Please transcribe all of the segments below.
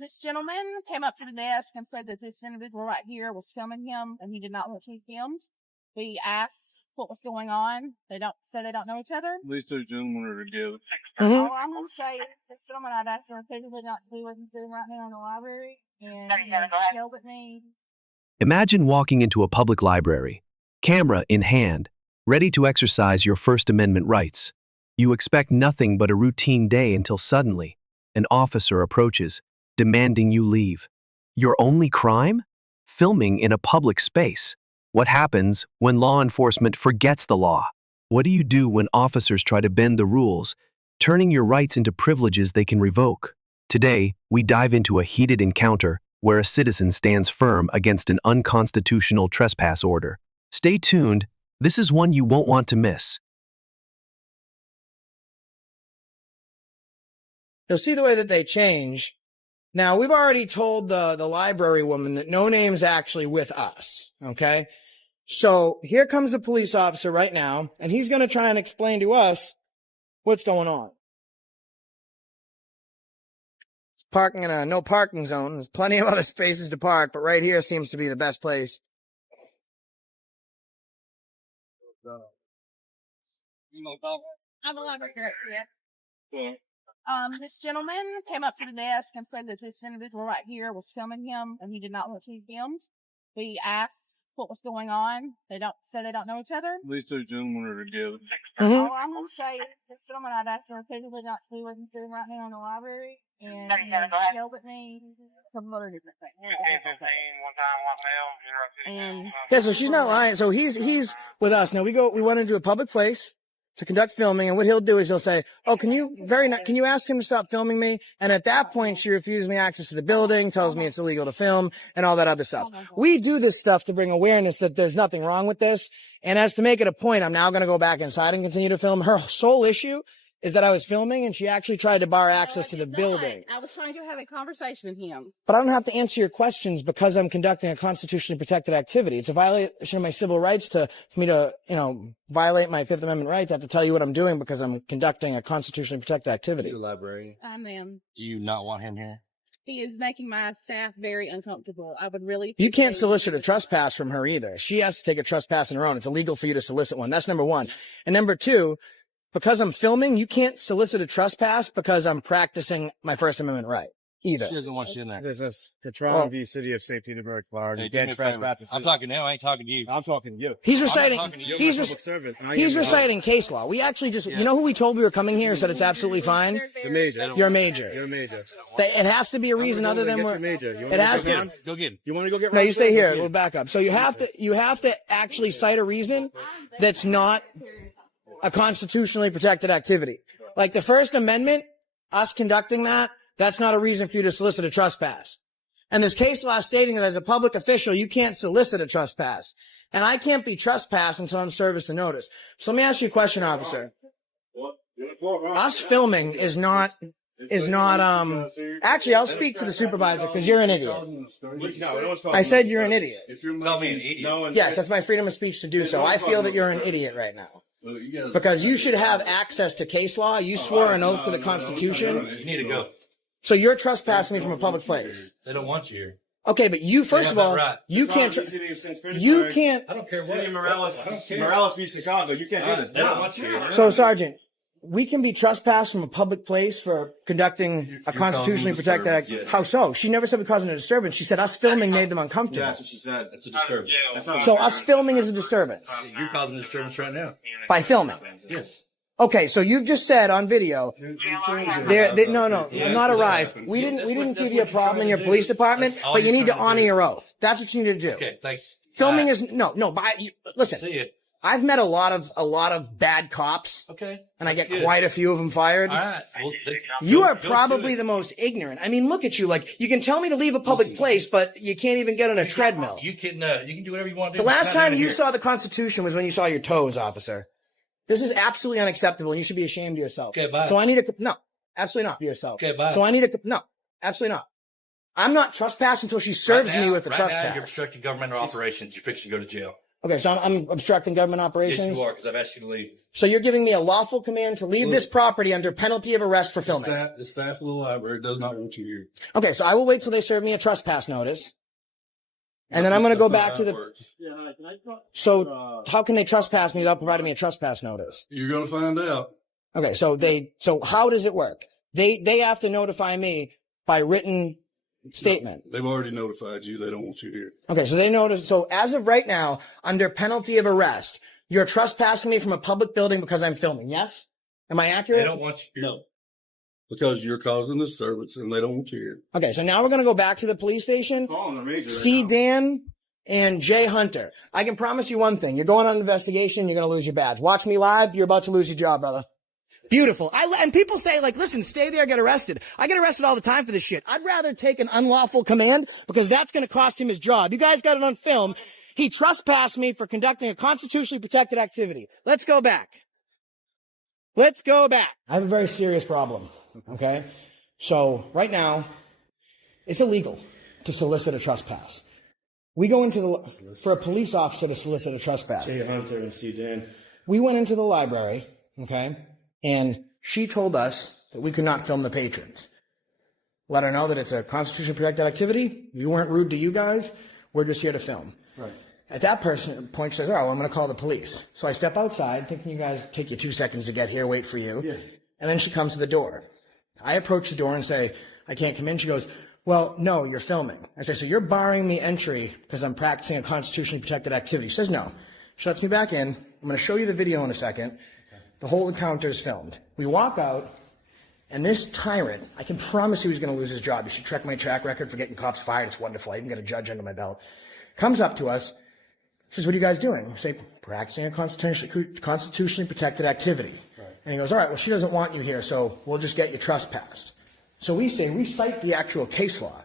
This gentleman came up to the desk and said that this individual right here was filming him and he did not want to be filmed. He asked what was going on. They don't know each other. These two gentlemen are together. All I'm going to say is this gentleman, I'd asked him repeatedly not to do what he's doing right now in the library, and he yelled at me. Imagine walking into a public library, camera in hand, ready to exercise your First Amendment rights. You expect nothing but a routine day until suddenly, an officer approaches, demanding you leave. Your only crime? Filming in a public space. What happens when law enforcement forgets the law? What do you do when officers try to bend the rules, turning your rights into privileges they can revoke? Today, we dive into a heated encounter where a citizen stands firm against an unconstitutional trespass order. Stay tuned. This is one you won't want to miss. You'll see the way that they change. Now, we've already told the library woman that no name's actually with us, okay? So here comes the police officer right now, and he's going to try and explain to us what's going on. Parking in a no parking zone. There's plenty of other spaces to park, but right here seems to be the best place. I'm a library director, yeah. This gentleman came up to the desk and said that this individual right here was filming him and he did not want to be filmed. He asked what was going on. They don't know each other. These two gentlemen are together. All I'm going to say is this gentleman, I'd asked him repeatedly not to do what he's doing right now in the library, and he yelled at me. Some other different things. Yeah, so she's not lying. So he's with us. Now we went into a public place to conduct filming, and what he'll do is he'll say, "Oh, can you ask him to stop filming me?" And at that point, she refused me access to the building, tells me it's illegal to film, and all that other stuff. We do this stuff to bring awareness that there's nothing wrong with this. And as to make it a point, I'm now going to go back inside and continue to film. Her sole issue is that I was filming, and she actually tried to bar access to the building. I was trying to have a conversation with him. But I don't have to answer your questions because I'm conducting a constitutionally protected activity. It's a violation of my civil rights for me to, violate my Fifth Amendment right to have to tell you what I'm doing because I'm conducting a constitutionally protected activity. You're a librarian. I am. Do you not want him here? He is making my staff very uncomfortable. I would really... You can't solicit a trespass from her either. She has to take a trespass on her own. It's illegal for you to solicit one. That's number one. And number two, because I'm filming, you can't solicit a trespass because I'm practicing my First Amendment right either. She doesn't want you in there. This is Toronto v. City of St. Petersburg, Florida. You can't trespass. I'm talking now. I ain't talking to you. I'm talking to you. He's reciting. He's reciting case law. We actually just, you know who we told we were coming here said it's absolutely fine? The major. You're a major. You're a major. It has to be a reason other than we're. It has to. Go get him. You want to go get? No, you stay here. We'll back up. So you have to actually cite a reason that's not a constitutionally protected activity. Like the First Amendment, us conducting that's not a reason for you to solicit a trespass. And there's case law stating that as a public official, you can't solicit a trespass. And I can't be trespassed until I'm serviced the notice. So let me ask you a question, officer. Us filming is not, actually, I'll speak to the supervisor because you're an idiot. I said you're an idiot. Call me an idiot. Yes, that's my freedom of speech to do so. I feel that you're an idiot right now. Because you should have access to case law. You swore an oath to the Constitution. You need to go. So you're trespassing me from a public place. They don't want you here. Okay, but you, first of all, you can't, you can't. I don't care what. Morales v. Chicago. You can't do this. They don't want you here. So, Sergeant, we can be trespassed from a public place for conducting a constitutionally protected act. How so? She never said we're causing a disturbance. She said us filming made them uncomfortable. That's what she said. That's a disturbance. So us filming is a disturbance. You're causing a disturbance right now. By filming. Yes. Okay, so you've just said on video, no, not a rise. We didn't give you a problem in your police department, but you need to honor your oath. That's what you need to do. Okay, thanks. Filming is, listen, See you. I've met a lot of bad cops. Okay. And I get quite a few of them fired. All right. Well, you are probably the most ignorant. I mean, look at you. Like, you can tell me to leave a public place, but you can't even get on a treadmill. You can do whatever you want to do. The last time you saw the Constitution was when you saw your toes, officer. This is absolutely unacceptable. You should be ashamed of yourself. Okay, bye. So I need to, no, absolutely not. Be yourself. Okay, bye. So I need to, no, absolutely not. I'm not trespassing until she serves me with the trespass. Right now, you're obstructing governmental operations. You're fixing to go to jail. Okay, so I'm obstructing government operations. Yes, you are, because I've asked you to leave. So you're giving me a lawful command to leave this property under penalty of arrest for filming. The staff of the library does not want you here. Okay, so I will wait till they serve me a trespass notice. And then I'm going to go back to the... So how can they trespass me without providing me a trespass notice? You're going to find out. Okay, so how does it work? They have to notify me by written statement. They've already notified you. They don't want you here. Okay, so they notice. So as of right now, under penalty of arrest, you're trespassing me from a public building because I'm filming. Yes? Am I accurate? They don't want you here. No. Because you're causing disturbance and they don't want you here. Okay, so now we're going to go back to the police station. See Dan and Jay Hunter. I can promise you one thing. You're going on an investigation, you're going to lose your badge. Watch me live, you're about to lose your job, brother. Beautiful. And people say, like, listen, stay there, get arrested. I get arrested all the time for this shit. I'd rather take an unlawful command because that's going to cost him his job. You guys got it on film. He trespassed me for conducting a constitutionally protected activity. Let's go back. Let's go back. I have a very serious problem. Okay? So right now, it's illegal to solicit a trespass. We go into for a police officer to solicit a trespass. Jay Hunter and C. Dan. We went into the library, okay? And she told us that we could not film the patrons. Let her know that it's a constitutionally protected activity. We weren't rude to you guys. We're just here to film. Right. At that point, she says, all right, well, I'm going to call the police. So I step outside, thinking you guys take you 2 seconds to get here, wait for you. Yeah. And then she comes to the door. I approach the door and say, I can't come in. She goes, well, no, you're filming. I say, so you're barring me entry because I'm practicing a constitutionally protected activity. She says, no. She lets me back in. I'm going to show you the video in a second. The whole encounter is filmed. We walk out, and this tyrant, I can promise you he's going to lose his job. You should check my track record for getting cops fired. It's wonderful. I even got a judge under my belt. Comes up to us, says, what are you guys doing? I say, practicing a constitutionally protected activity. Right. And he goes, all right, well, she doesn't want you here, so we'll just get you trespassed. So we say, we cite the actual case law.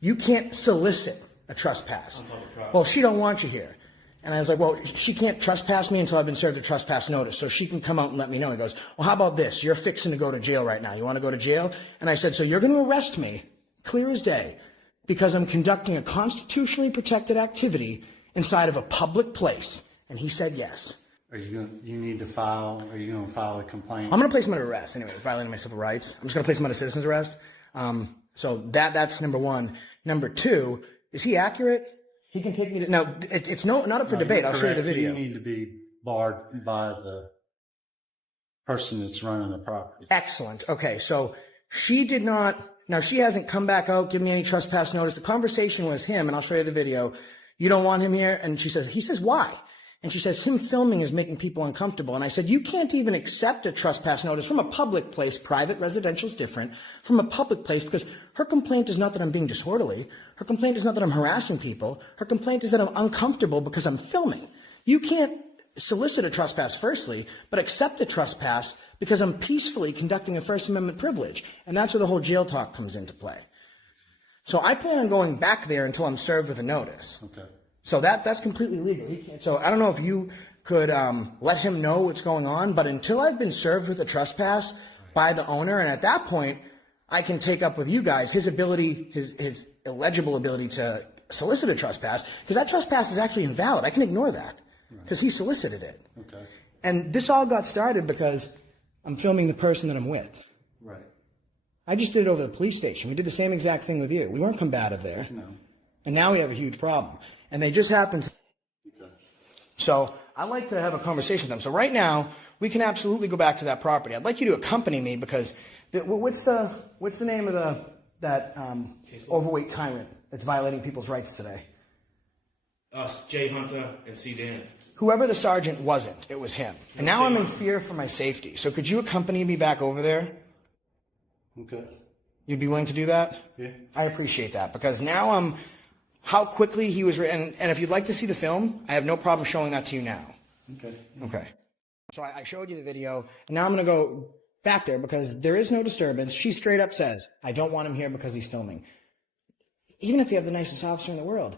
You can't solicit a trespass. Well, she don't want you here. And I was like, well, she can't trespass me until I've been served a trespass notice, so she can come out and let me know. He goes, well, how about this? You're fixing to go to jail right now. You want to go to jail? And I said, so you're going to arrest me, clear as day, because I'm conducting a constitutionally protected activity inside of a public place. And he said yes. Are you going to file a complaint? I'm going to place him under arrest anyway, violating my civil rights. I'm just going to place him under citizen's arrest. So that's number one. Number two, is he accurate? He can take me to, now, it's not up for debate. I'll show you the video. You need to be barred by the person that's running the property. Excellent. Okay, so she did not, now she hasn't come back out, given me any trespass notice. The conversation was him, and I'll show you the video. You don't want him here? And he says, why? And she says, him filming is making people uncomfortable. And I said, you can't even accept a trespass notice from a public place. Private residential is different from a public place, because her complaint is not that I'm being disorderly. Her complaint is not that I'm harassing people. Her complaint is that I'm uncomfortable because I'm filming. You can't solicit a trespass firstly, but accept a trespass because I'm peacefully conducting a First Amendment privilege. And that's where the whole jail talk comes into play. So I plan on going back there until I'm served with a notice. Okay. So that's completely legal. So I don't know if you could let him know what's going on, but until I've been served with a trespass by the owner, and at that point, I can take up with you guys his ability, his illegible ability to solicit a trespass, because that trespass is actually invalid. I can ignore that because he solicited it. Okay. And this all got started because I'm filming the person that I'm with. Right. I just did it over the police station. We did the same exact thing with you. We weren't combative there. No. And now we have a huge problem. And they just happened to... So I'd like to have a conversation with them. So right now, we can absolutely go back to that property. I'd like you to accompany me, because what's the name of that overweight tyrant that's violating people's rights today? Us, Jay Hunter and C. Dan. Whoever the sergeant wasn't, it was him. And now I'm in fear for my safety. So could you accompany me back over there? Okay. You'd be willing to do that? Yeah. I appreciate that, because now I'm... How quickly he was... And if you'd like to see the film, I have no problem showing that to you now. Okay. Okay. So I showed you the video, and now I'm going to go back there because there is no disturbance. She straight up says, I don't want him here because he's filming. Even if you have the nicest officer in the world,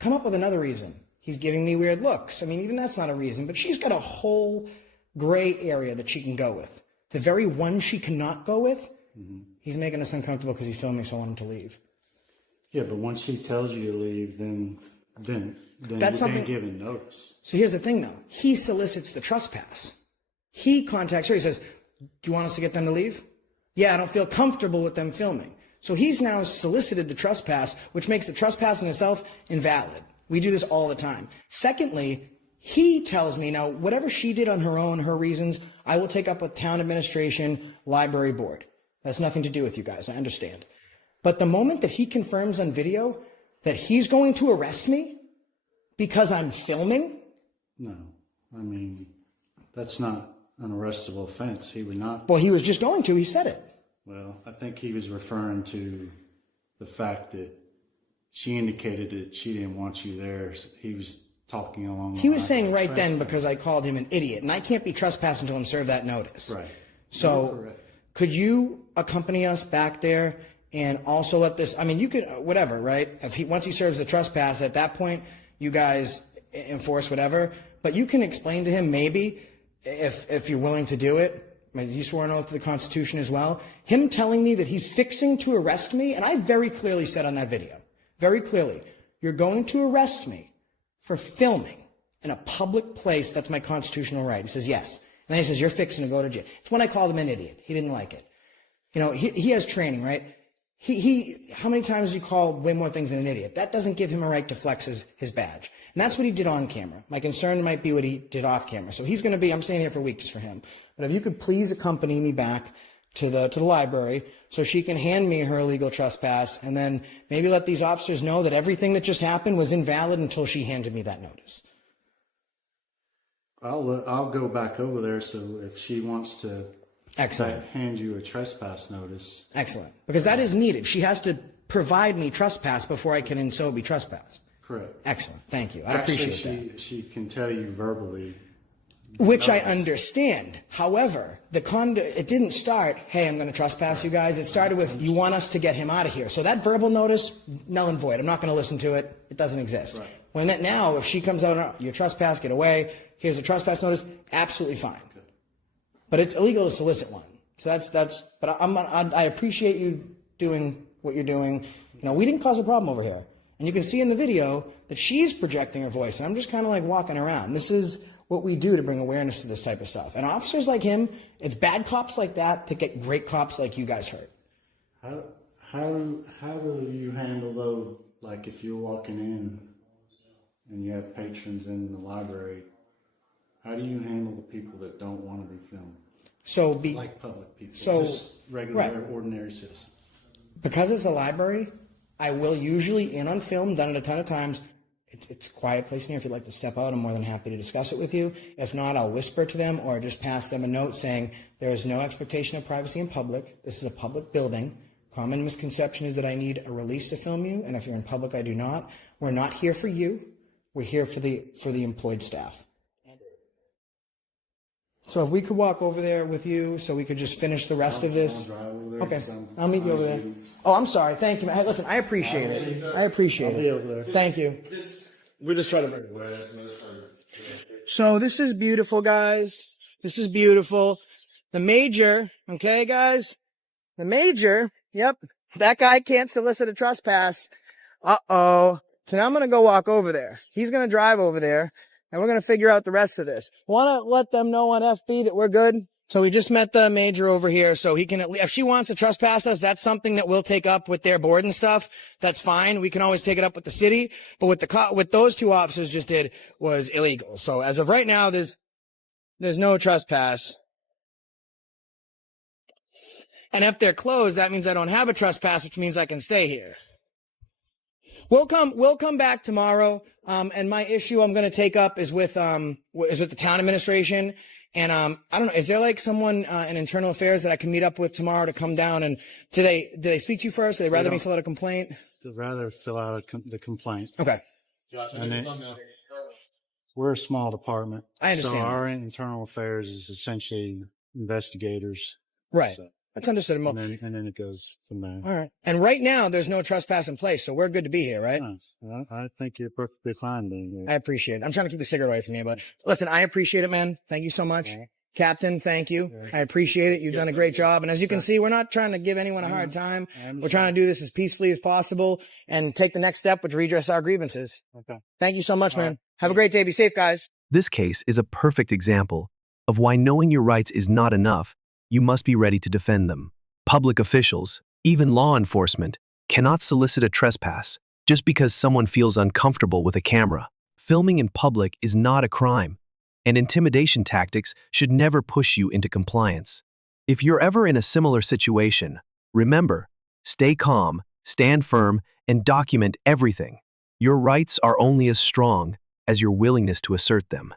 come up with another reason. He's giving me weird looks. I mean, even that's not a reason, but she's got a whole gray area that she can go with. The very one she cannot go with, he's making us uncomfortable because he's filming, so I want him to leave. Yeah, but once she tells you to leave, then then That's you're something- given notice. So here's the thing, though. He solicits the trespass. He contacts her. He says, do you want us to get them to leave? Yeah, I don't feel comfortable with them filming. So he's now solicited the trespass, which makes the trespass in itself invalid. We do this all the time. Secondly, he tells me, now, whatever she did on her own, her reasons, I will take up with town administration, library board. That's nothing to do with you guys. I understand. But the moment that he confirms on video that he's going to arrest me because I'm filming, No, I mean, that's not an arrestable offense. He would not. well, he was just going to. He said it. Well, I think he was referring to the fact that she indicated that she didn't want you there. He was talking along the He was lines saying of right then trespass. because I called him an idiot, and I can't be trespassed until I'm served that notice. Right. You're So correct. could you accompany us back there and also let this, I mean, you could, whatever, right? Once he serves the trespass, at that point, you guys enforce whatever, but you can explain to him maybe if you're willing to do it. You swore an oath to the Constitution as well. Him telling me that he's fixing to arrest me, and I very clearly said on that video, very clearly, you're going to arrest me for filming in a public place. That's my constitutional right. He says, yes. And then he says, you're fixing to go to jail. It's when I called him an idiot. He didn't like it. You know, he has training, right? How many times has he called way more things than an idiot? That doesn't give him a right to flex his badge. And that's what he did on camera. My concern might be what he did off camera. So he's going to be, I'm staying here for a week just for him. But if you could please accompany me back to the library so she can hand me her illegal trespass, and then maybe let these officers know that everything that just happened was invalid until she handed me that notice. I'll go back over there. So if she wants to Excellent. hand you a trespass notice, Excellent. Because that is needed. She has to provide me trespass before I can so be trespassed. correct. Excellent. Thank you. I Actually, appreciate that. she can tell you verbally. Which I understand. However, it didn't start, hey, I'm going to trespass you guys. It started with, you want us to get him out of here. So that verbal notice, null and void. I'm not going to listen to it. It doesn't exist. Right. When that now, if she comes out, you trespass, get away, here's a trespass notice, absolutely fine. But it's illegal to solicit one. So but I appreciate you doing what you're doing. You know, we didn't cause a problem over here. And you can see in the video that she's projecting her voice. And I'm just kind of like walking around. This is what we do to bring awareness to this type of stuff. And officers like him, it's bad cops like that get great cops like you guys hurt. How do you handle though, like if you're walking in and you have patrons in the library, how do you handle the people that don't want to be filmed? So Like public people, So- just regular, right. ordinary citizens. because it's a library, I will usually in on film, done it a ton of times. It's a quiet place in here. If you'd like to step out, I'm more than happy to discuss it with you. If not, I'll whisper to them or just pass them a note saying there is no expectation of privacy in public. This is a public building. Common misconception is that I need a release to film you, and if you're in public, I do not. We're not here for you. We're here for the employed staff. So if we could walk over there with you so we could just finish the rest of this. I'll drive over there Okay, 'cause I'll meet you over there. Oh, I'm sorry. Thank you, man. Hey, listen, I appreciate it. I appreciate I'll be it. over there. Thank you. We're just trying to bring it. So this is beautiful, guys. This is beautiful. The major, okay, guys? The major, yep. That guy can't solicit a trespass. Uh-oh. So now I'm going to go walk over there. He's going to drive over there, and we're going to figure out the rest of this. Want to let them know on FB that we're good? So we just met the major over here, so he can, if she wants to trespass us, that's something that we'll take up with their board and stuff. That's fine. We can always take it up with the city. But what those two officers just did was illegal. So as of right now, there's no trespass. And if they're closed, that means I don't have a trespass, which means I can stay here. We'll come back tomorrow. And my issue I'm going to take up is with the town administration. And I don't know, is there like someone in internal affairs that I can meet up with tomorrow to come down? And do they speak to you first? Or they rather me fill out a complaint? They'd rather fill out the complaint. Okay. And then, we're a small department. I understand So that. our internal affairs is essentially investigators. Right. So, That's understood. and then it goes from there. All right. And right now, there's no trespass in place, so we're good to be here, right? I think you're perfectly fine being here. I appreciate it. I'm trying to keep the cigarette away from you, but listen, I appreciate it, man. Thank you so much. Captain, thank you. I appreciate it. You've done a great job. And as you can see, we're not trying to give anyone a hard time. We're trying to do this as peacefully as possible and take the next step, which redress our grievances. Okay. Thank you so much, man. Have a great day. Be safe, guys. This case is a perfect example of why knowing your rights is not enough. You must be ready to defend them. Public officials, even law enforcement, cannot solicit a trespass just because someone feels uncomfortable with a camera. Filming in public is not a crime, and intimidation tactics should never push you into compliance. If you're ever in a similar situation, remember, stay calm, stand firm, and document everything. Your rights are only as strong as your willingness to assert them.